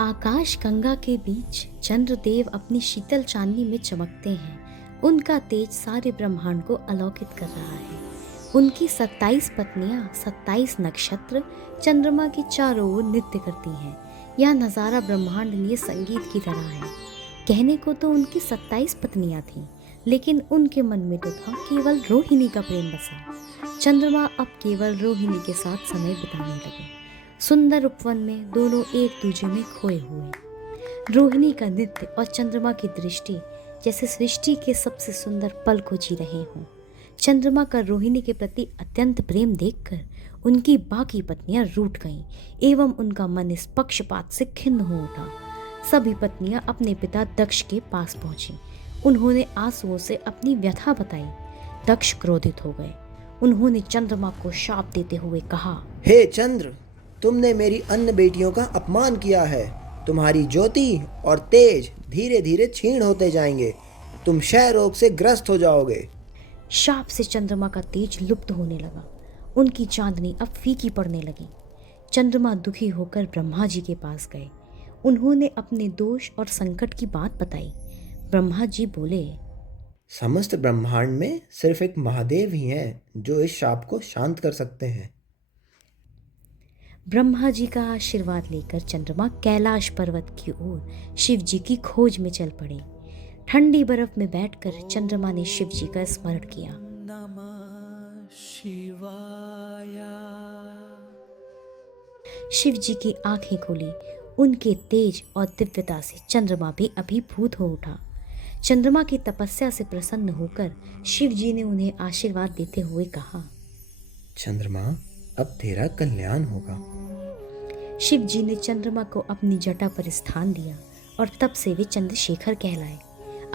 आकाश गंगा के बीच चंद्रदेव अपनी शीतल चांदनी में चमकते हैं। उनका तेज सारे ब्रह्मांड को अलौकित कर रहा है। उनकी 27 पत्नियां, 27 नक्षत्र चंद्रमा के चारों ओर नृत्य करती हैं। यह नज़ारा ब्रह्मांडीय संगीत की तरह है। कहने को तो उनकी 27 पत्नियां थीं, लेकिन उनके मन में तो था केवल रोहिणी का प्रेम बसा। चंद्रमा अब केवल रोहिणी के साथ समय बिताने लगे। सुंदर उपवन में दोनों एक दूजे में खोए हुए। रोहिणी का नृत्य और चंद्रमा की दृष्टि जैसे सृष्टि के सबसे सुंदर पल को जी रहे हों। चंद्रमा का रोहिणी के प्रति अत्यंत प्रेम देखकर उनकी बाकी पत्नियां रूठ गईं एवं उनका मन इस पक्षपात से खिन्न हो उठा। सभी पत्नियां अपने पिता दक्ष के पास पहुंची। उन्होंने आंसुओं से अपनी व्यथा बताई। दक्ष क्रोधित हो गए। उन्होंने चंद्रमा को शाप देते हुए कहा, हे चंद्र, तुमने मेरी अन्य बेटियों का अपमान किया है। तुम्हारी ज्योति और तेज धीरे धीरे क्षीण होते जाएंगे। तुम क्षय रोग से ग्रस्त हो जाओगे। शाप से चंद्रमा का तेज लुप्त होने लगा। उनकी चांदनी अब फीकी पड़ने लगी। चंद्रमा दुखी होकर ब्रह्मा जी के पास गए। उन्होंने अपने दोष और संकट की बात बताई। ब्रह्मा जी बोले, समस्त ब्रह्मांड में सिर्फ एक महादेव ही हैं जो इस शाप को शांत कर सकते हैं। ब्रह्मा जी का आशीर्वाद लेकर चंद्रमा कैलाश पर्वत की ओर शिव जी की खोज में चल पड़े। ठंडी बर्फ में बैठकर चंद्रमा ने शिव जी का स्मरण किया। शिव जी की आंखें खुली। उनके तेज और दिव्यता से चंद्रमा भी अभिभूत हो उठा। चंद्रमा की तपस्या से प्रसन्न होकर शिव जी ने उन्हें आशीर्वाद देते हुए कहा, चंद्रमा, अब तेरा कल्याण होगा। शिव जी ने चंद्रमा को अपनी जटा पर स्थान दिया और तब से वे चंद्रशेखर कहलाए।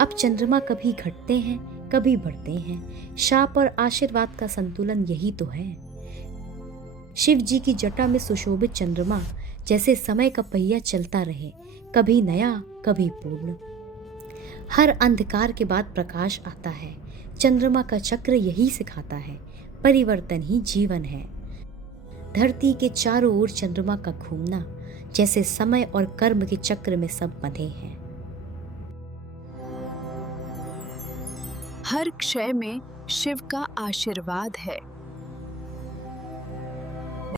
अब चंद्रमा कभी घटते हैं, कभी बढ़ते हैं। शाप और आशीर्वाद का संतुलन यही तो है। शिव जी की जटा में सुशोभित चंद्रमा जैसे समय का पहिया चलता रहे, कभी नया, कभी पूर्ण। हर अंधकार के बाद प्रकाश आता है। चंद्रमा का चक्र यही सिखाता है, परिवर्तन ही जीवन है। धरती के चारों ओर चंद्रमा का घूमना जैसे समय और कर्म के चक्र में सब बंधे हैं। हर क्षय में शिव का आशीर्वाद है।